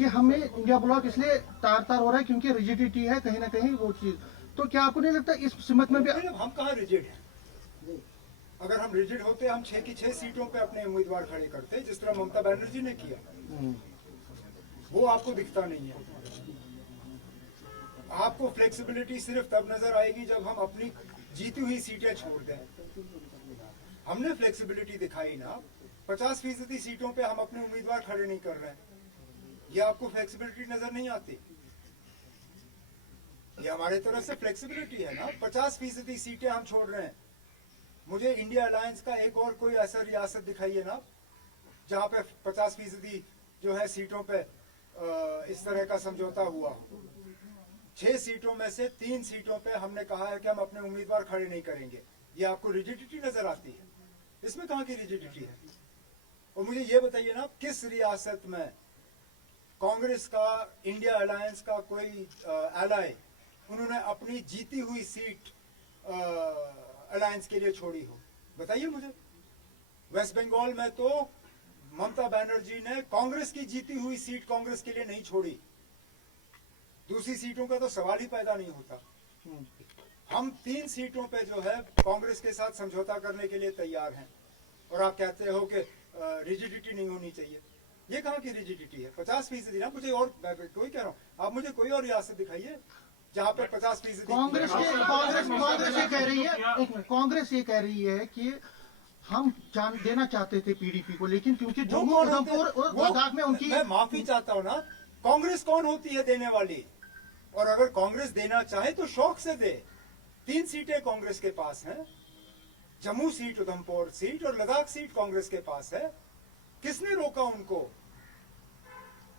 कि हमें India block इसलिए तार तार हो रहा है क्योंकि रिजिडिटी है कहीं ना कहीं वो चीज। तो क्या आपको नहीं लगता इस सिमत में भी हम कहाँ रिजिड हैं? अगर हम रिजिड होते हम 6 की 6 सीटों पे अपने उम्मीदवार खड़े करते जिस तरह ममता बनर्जी ने किया। वो आपको दिखता नहीं है। आपको फ्लेक्सिबिलिटी सिर्फ तब नजर आएगी जब हम अपनी जीती हुई सीटें छोड़ दें। हमने फ्लेक्सिबिलिटी दिखाई ना, 50% सीटों पे हम अपने उम्मीदवार खड़े नहीं कर रहे हैं। ये आपको फ्लेक्सिबिलिटी नजर नहीं आती? ये हमारे तरफ से फ्लेक्सिबिलिटी है ना। 50% सीटें हम छोड़ रहे हैं। मुझे इंडिया अलायंस का एक और कोई ऐसा रियासत दिखाइए ना जहां पे 50% जो है सीटों पे इस तरह का समझौता हुआ। 6 सीटों में से 3 सीटों पे हमने कहा है कि हम अपने उम्मीदवार खड़े नहीं करेंगे। ये आपको रिजिडिटी नजर आती है? इसमें कहाँ की रिजिडिटी है? और मुझे ये बताइए ना, किस रियासत में कांग्रेस का, इंडिया अलायंस का कोई एलाय उन्होंने अपनी जीती हुई सीट अलायंस के लिए छोड़ी हो? बताइए मुझे। वेस्ट बंगाल में तो ममता बनर्जी ने कांग्रेस की जीती हुई सीट कांग्रेस के लिए नहीं छोड़ी। दूसरी सीटों का तो सवाल ही पैदा नहीं होता। हम 3 सीटों पे जो है कांग्रेस के साथ समझौता करने के लिए तैयार हैं और आप कहते हो कि रिजिडिटी नहीं होनी चाहिए। ये कहाँ की रिजिडिटी है? 50% ना। मुझे और कोई कह रहा हूँ, आप मुझे कोई और रियासत दिखाइए जहाँ पे 50%। कांग्रेस ये कह रही है, एक मिनट, कांग्रेस ये कह रही है कि हम जान देना चाहते थे पीडीपी को, लेकिन क्योंकि जम्मू उधमपुर और लद्दाख में उनकी। मैं माफी चाहता हूँ ना, कांग्रेस कौन होती है देने वाली? और अगर कांग्रेस देना चाहे तो शौक से दे। 3 सीटें कांग्रेस के पास हैं। जम्मू सीट, उधमपुर सीट और लद्दाख सीट कांग्रेस के पास है। किसने रोका उनको?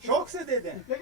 शौक से दे दें।